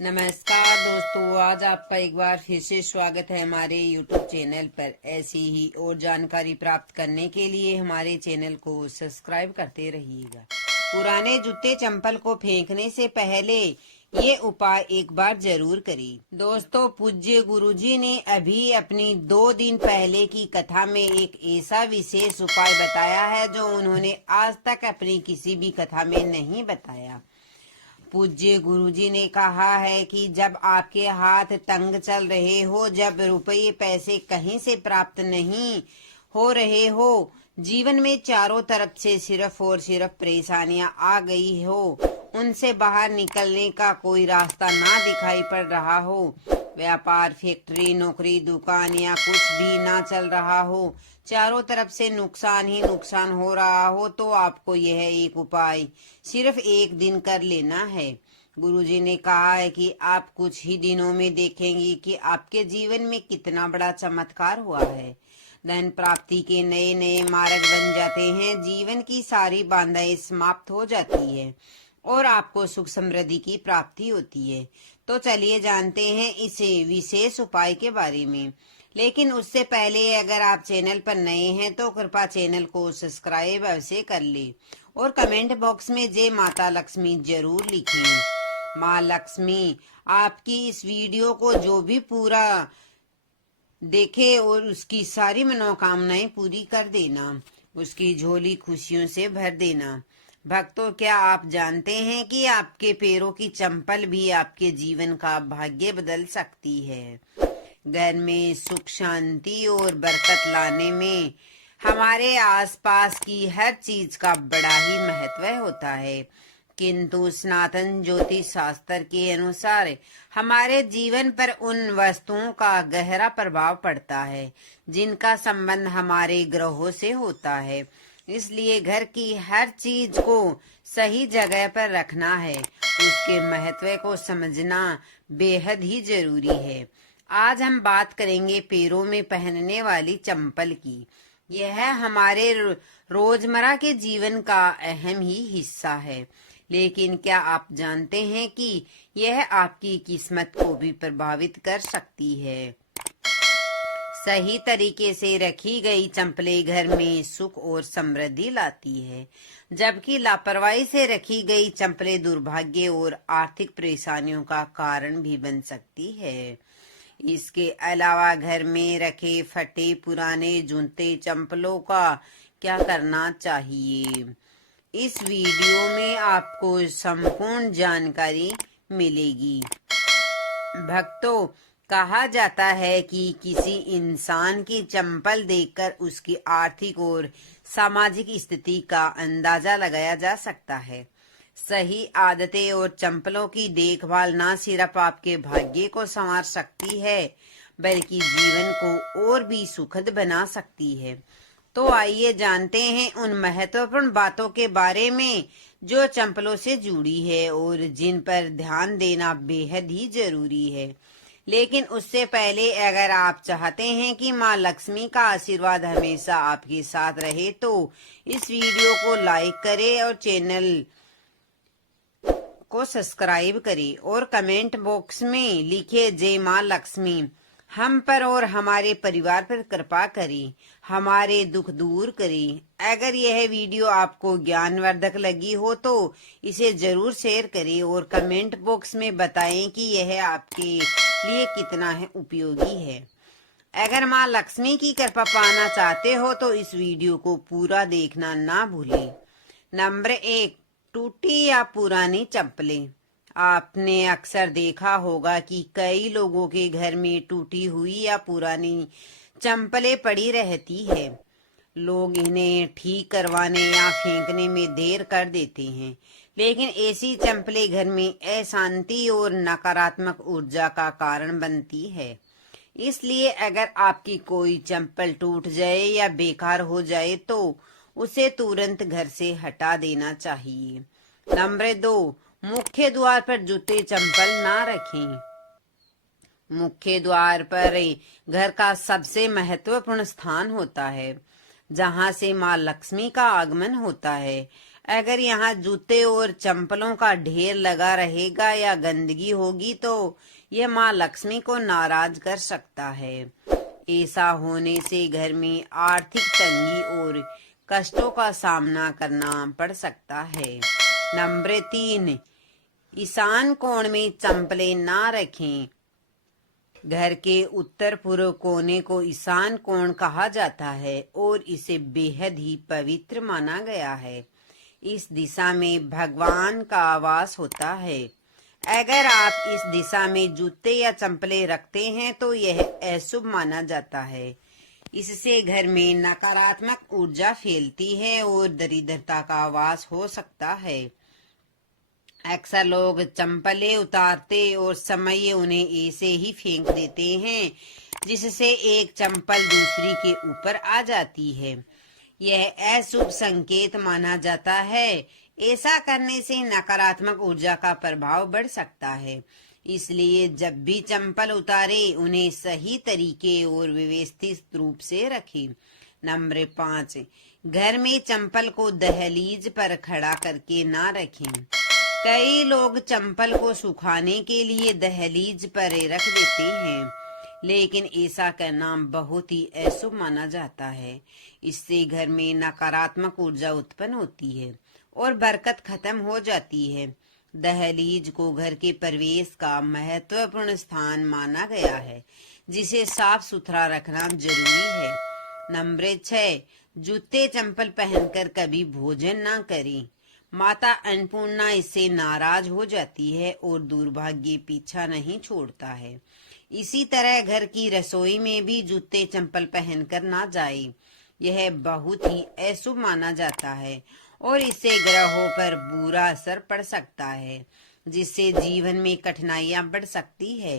नमस्कार दोस्तों, आज आपका एक बार फिर से स्वागत है हमारे YouTube चैनल पर। ऐसी ही और जानकारी प्राप्त करने के लिए हमारे चैनल को सब्सक्राइब करते रहिएगा। पुराने जूते चंपल को फेंकने से पहले ये उपाय एक बार जरूर करें। दोस्तों, पूज्य गुरुजी ने अभी अपनी 2 दिन पहले की कथा में एक ऐसा विशेष उपाय बताया है जो उन्होंने आज तक अपनी किसी भी कथा में नहीं बताया। पूज्य गुरुजी ने कहा है कि जब आपके हाथ तंग चल रहे हो, जब रुपये पैसे कहीं से प्राप्त नहीं हो रहे हो, जीवन में चारों तरफ से सिर्फ और सिर्फ परेशानियां आ गई हो, उनसे बाहर निकलने का कोई रास्ता ना दिखाई पड़ रहा हो, व्यापार, फैक्ट्री, नौकरी, दुकान या कुछ भी ना चल रहा हो, चारों तरफ से नुकसान ही नुकसान हो रहा हो, तो आपको यह एक उपाय सिर्फ एक दिन कर लेना है। गुरुजी ने कहा है कि आप कुछ ही दिनों में देखेंगी कि आपके जीवन में कितना बड़ा चमत्कार हुआ है। धन प्राप्ति के नए नए मार्ग बन जाते हैं, जीवन की सारी बाधाएं समाप्त हो जाती है और आपको सुख समृद्धि की प्राप्ति होती है। तो चलिए जानते हैं इस विशेष उपाय के बारे में। लेकिन उससे पहले अगर आप चैनल पर नए हैं तो कृपया चैनल को सब्सक्राइब अवश्य कर ले और कमेंट बॉक्स में जय माता लक्ष्मी जरूर लिखें। माँ लक्ष्मी आपकी इस वीडियो को जो भी पूरा देखे और उसकी सारी मनोकामनाएं पूरी कर देना, उसकी झोली खुशियों से भर देना। भक्तों, क्या आप जानते हैं कि आपके पैरों की चंपल भी आपके जीवन का भाग्य बदल सकती है। घर में सुख, शांति और बरकत लाने में हमारे आसपास की हर चीज का बड़ा ही महत्व होता है, किंतु सनातन ज्योतिष शास्त्र के अनुसार हमारे जीवन पर उन वस्तुओं का गहरा प्रभाव पड़ता है जिनका संबंध हमारे ग्रहों से होता है। इसलिए घर की हर चीज को सही जगह पर रखना है, उसके महत्व को समझना बेहद ही जरूरी है। आज हम बात करेंगे पैरों में पहनने वाली चंपल की। यह हमारे रोजमर्रा के जीवन का अहम ही हिस्सा है, लेकिन क्या आप जानते हैं कि यह आपकी किस्मत को भी प्रभावित कर सकती है। सही तरीके से रखी गई चंपलें घर में सुख और समृद्धि लाती है, जबकि लापरवाही से रखी गई चंपलें दुर्भाग्य और आर्थिक परेशानियों का कारण भी बन सकती है। इसके अलावा घर में रखे फटे पुराने जूते चंपलों का क्या करना चाहिए, इस वीडियो में आपको संपूर्ण जानकारी मिलेगी। भक्तों, कहा जाता है कि किसी इंसान की चंपल देखकर उसकी आर्थिक और सामाजिक स्थिति का अंदाजा लगाया जा सकता है। सही आदतें और चंपलों की देखभाल न सिर्फ आपके भाग्य को संवार सकती है, बल्कि जीवन को और भी सुखद बना सकती है। तो आइए जानते हैं उन महत्वपूर्ण बातों के बारे में जो चंपलों से जुड़ी है और जिन पर ध्यान देना बेहद ही जरूरी है। लेकिन उससे पहले अगर आप चाहते हैं कि माँ लक्ष्मी का आशीर्वाद हमेशा आपके साथ रहे, तो इस वीडियो को लाइक करें और चैनल को सब्सक्राइब करें और कमेंट बॉक्स में लिखे जय माँ लक्ष्मी। हम पर और हमारे परिवार पर कृपा करें, हमारे दुख दूर करें। अगर यह वीडियो आपको ज्ञानवर्धक लगी हो तो इसे जरूर शेयर करें और कमेंट बॉक्स में बताएं कि यह आपके लिए कितना है उपयोगी है। अगर माँ लक्ष्मी की कृपा पाना चाहते हो तो इस वीडियो को पूरा देखना ना भूलें। नंबर 1, टूटी या पुरानी चप्पलें। आपने अक्सर देखा होगा कि कई लोगों के घर में टूटी हुई या पुरानी चप्पलें पड़ी रहती है। लोग इन्हें ठीक करवाने या फेंकने में देर कर देते हैं, लेकिन ऐसी चप्पलें घर में अशांति और नकारात्मक ऊर्जा का कारण बनती है। इसलिए अगर आपकी कोई चप्पल टूट जाए या बेकार हो जाए तो उसे तुरंत घर से हटा देना चाहिए। नंबर 2, मुख्य द्वार पर जूते चंपल ना रखें। मुख्य द्वार पर घर का सबसे महत्वपूर्ण स्थान होता है, जहां से माँ लक्ष्मी का आगमन होता है। अगर यहाँ जूते और चंपलों का ढेर लगा रहेगा या गंदगी होगी तो यह माँ लक्ष्मी को नाराज कर सकता है। ऐसा होने से घर में आर्थिक तंगी और कष्टों का सामना करना पड़ सकता है। नंबर 3, ईशान कोण में चंपलें ना रखें। घर के उत्तर पूर्व कोने को ईशान कोण कहा जाता है और इसे बेहद ही पवित्र माना गया है। इस दिशा में भगवान का वास होता है। अगर आप इस दिशा में जूते या चंपलें रखते हैं तो यह अशुभ माना जाता है। इससे घर में नकारात्मक ऊर्जा फैलती है और दरिद्रता का वास हो सकता है। अक्सर लोग चंपलें उतारते और समय उन्हें ऐसे ही फेंक देते हैं जिससे एक चंपल दूसरी के ऊपर आ जाती है। यह अशुभ संकेत माना जाता है। ऐसा करने से नकारात्मक ऊर्जा का प्रभाव बढ़ सकता है। इसलिए जब भी चंपल उतारे उन्हें सही तरीके और व्यवस्थित रूप से रखें। नंबर 5, घर में चंपल को दहलीज पर खड़ा करके ना रखें। कई लोग चंपल को सुखाने के लिए दहलीज पर रख देते हैं, लेकिन ऐसा करना बहुत ही अशुभ माना जाता है। इससे घर में नकारात्मक ऊर्जा उत्पन्न होती है और बरकत खत्म हो जाती है। दहलीज को घर के प्रवेश का महत्वपूर्ण स्थान माना गया है, जिसे साफ सुथरा रखना जरूरी है। नंबर 6, जूते चंपल पहनकर कभी भोजन ना करें। माता अन्नपूर्णा इससे नाराज हो जाती है और दुर्भाग्य पीछा नहीं छोड़ता है। इसी तरह घर की रसोई में भी जूते चंपल पहनकर ना जाए। यह बहुत ही अशुभ माना जाता है और इससे ग्रहों पर बुरा असर पड़ सकता है, जिससे जीवन में कठिनाइयां बढ़ सकती है।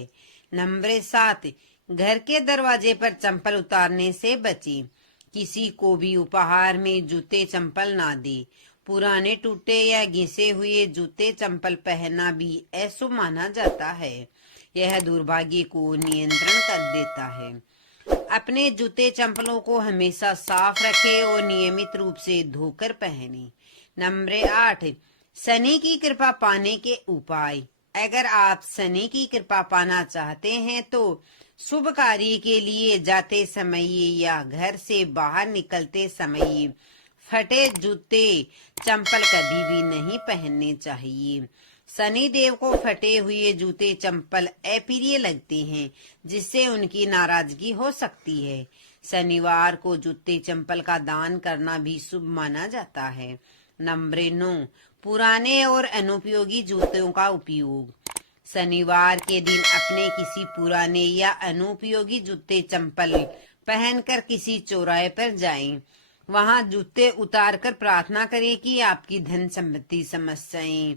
नंबर 7, घर के दरवाजे पर चंपल उतारने से बचें। किसी को भी उपहार में जूते चंपल ना दे। पुराने टूटे या घिसे हुए जूते चंपल पहनना भी अशुभ माना जाता है। यह दुर्भाग्य को नियंत्रण कर देता है। अपने जूते चंपलों को हमेशा साफ रखें और नियमित रूप से धोकर पहने। नंबर 8, शनि की कृपा पाने के उपाय। अगर आप शनि की कृपा पाना चाहते हैं तो शुभ कार्य के लिए जाते समय या घर से बाहर निकलते समय फटे जूते चंपल कभी भी नहीं पहनने चाहिए। शनि देव को फटे हुए जूते चंपल अप्रिय लगते हैं, जिससे उनकी नाराजगी हो सकती है। शनिवार को जूते चंपल का दान करना भी शुभ माना जाता है। नंबर 9, पुराने और अनुपयोगी जूतों का उपयोग। शनिवार के दिन अपने किसी पुराने या अनुपयोगी जूते चंपल पहनकर किसी चौराहे पर जाएं। वहां जूते उतारकर प्रार्थना करें कि आपकी धन संपत्ति समस्याएं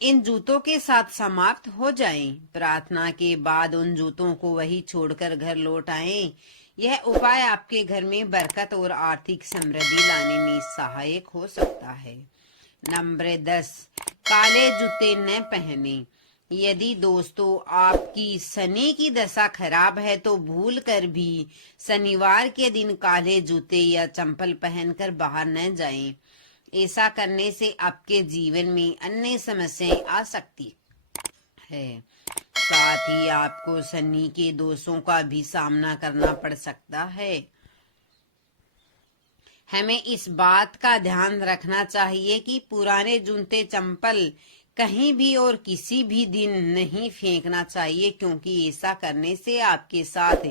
इन जूतों के साथ समाप्त हो जाएं। प्रार्थना के बाद उन जूतों को वही छोड़कर घर लौट आएं। यह उपाय आपके घर में बरकत और आर्थिक समृद्धि लाने में सहायक हो सकता है। नंबर 10, काले जूते न पहने। यदि दोस्तों आपकी शनि की दशा खराब है तो भूल कर भी शनिवार के दिन काले जूते या चंपल पहनकर बाहर न जाएं। ऐसा करने से आपके जीवन में अन्य समस्याएं आ सकती है। साथ ही आपको शनि के दोषों का भी सामना करना पड़ सकता है। हमें इस बात का ध्यान रखना चाहिए कि पुराने जूते चंपल कहीं भी और किसी भी दिन नहीं फेंकना चाहिए, क्योंकि ऐसा करने से आपके साथ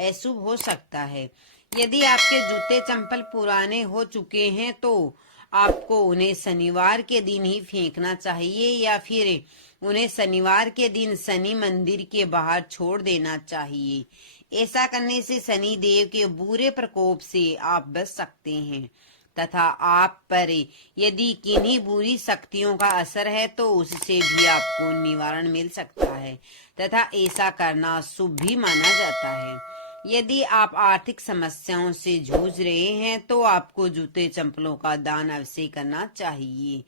अशुभ हो सकता है। यदि आपके जूते चंपल पुराने हो चुके हैं तो आपको उन्हें शनिवार के दिन ही फेंकना चाहिए या फिर उन्हें शनिवार के दिन शनि मंदिर के बाहर छोड़ देना चाहिए। ऐसा करने से शनि देव के बुरे प्रकोप से आप बच सकते हैं तथा आप पर यदि किन्हीं बुरी शक्तियों का असर है तो उससे भी आपको निवारण मिल सकता है तथा ऐसा करना शुभ भी माना जाता है। यदि आप आर्थिक समस्याओं से जूझ रहे हैं तो आपको जूते चंपलों का दान अवश्य करना चाहिए।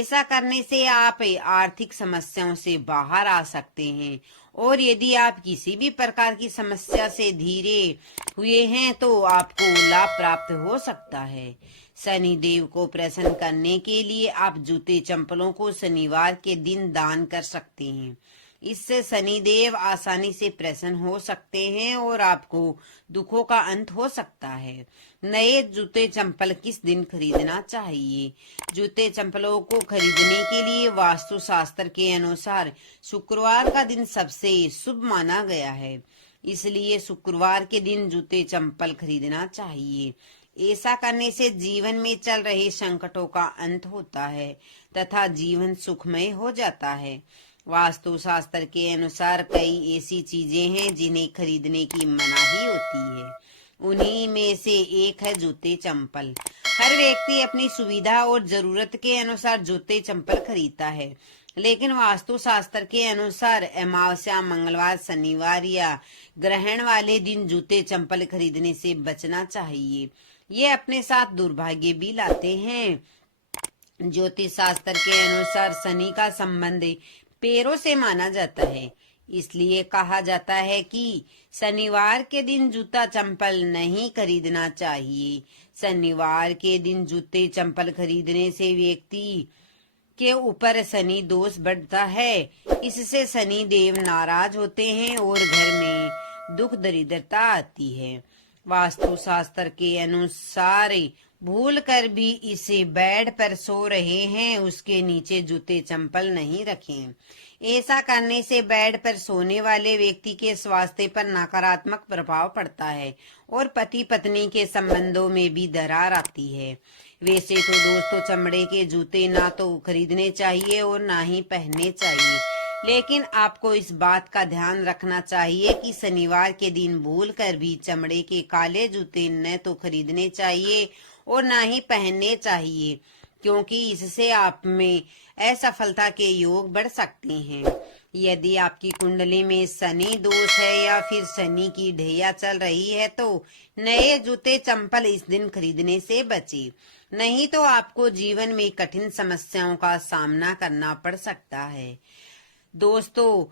ऐसा करने से आप आर्थिक समस्याओं से बाहर आ सकते हैं और यदि आप किसी भी प्रकार की समस्या से घिरे हुए हैं तो आपको लाभ प्राप्त हो सकता है। शनि देव को प्रसन्न करने के लिए आप जूते चंपलों को शनिवार के दिन दान कर सकते हैं। इससे शनि देव आसानी से प्रसन्न हो सकते हैं और आपको दुखों का अंत हो सकता है। नए जूते चंपल किस दिन खरीदना चाहिए? जूते चंपलों को खरीदने के लिए वास्तु शास्त्र के अनुसार शुक्रवार का दिन सबसे शुभ माना गया है, इसलिए शुक्रवार के दिन जूते चंपल खरीदना चाहिए। ऐसा करने से जीवन में चल रहे संकटों का अंत होता है तथा जीवन सुखमय हो जाता है। वास्तु शास्त्र के अनुसार कई ऐसी चीजें हैं जिन्हें खरीदने की मनाही होती है। उन्हीं में से एक है जूते चंपल। हर व्यक्ति अपनी सुविधा और जरूरत के अनुसार जूते चंपल खरीदता है, लेकिन वास्तु शास्त्र के अनुसार अमावस्या, मंगलवार, शनिवार या ग्रहण वाले दिन जूते चंपल खरीदने से बचना चाहिए। ये अपने साथ दुर्भाग्य भी लाते हैं। ज्योतिष शास्त्र के अनुसार शनि का संबंध पैरों से माना जाता है, इसलिए कहा जाता है कि शनिवार के दिन जूता चंपल नहीं खरीदना चाहिए। शनिवार के दिन जूते चंपल खरीदने से व्यक्ति के ऊपर शनि दोष बढ़ता है। इससे शनि देव नाराज होते हैं और घर में दुख दरिद्रता आती है। वास्तु शास्त्र के अनुसार भूल कर भी इसे बेड पर सो रहे हैं उसके नीचे जूते चंपल नहीं रखें। ऐसा करने से बेड पर सोने वाले व्यक्ति के स्वास्थ्य पर नकारात्मक प्रभाव पड़ता है और पति पत्नी के संबंधों में भी दरार आती है। वैसे तो दोस्तों, चमड़े के जूते ना तो खरीदने चाहिए और ना ही पहनने चाहिए, लेकिन आपको इस बात का ध्यान रखना चाहिए कि शनिवार के दिन भूल कर भी चमड़े के काले जूते न तो खरीदने चाहिए और ना ही पहनने चाहिए, क्योंकि इससे आप में असफलता के योग बढ़ सकते हैं। यदि आपकी कुंडली में शनि दोष है या फिर शनि की ढैया चल रही है तो नए जूते चंपल इस दिन खरीदने से बचे, नहीं तो आपको जीवन में कठिन समस्याओं का सामना करना पड़ सकता है। दोस्तों,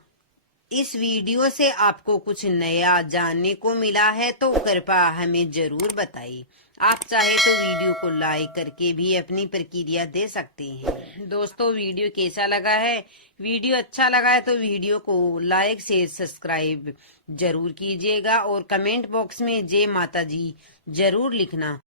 इस वीडियो से आपको कुछ नया जानने को मिला है तो कृपया हमें जरूर बताइए। आप चाहे तो वीडियो को लाइक करके भी अपनी प्रतिक्रिया दे सकते हैं। दोस्तों, वीडियो कैसा लगा है? वीडियो अच्छा लगा है तो वीडियो को लाइक शेयर सब्सक्राइब जरूर कीजिएगा और कमेंट बॉक्स में जय माता जी जरूर लिखना।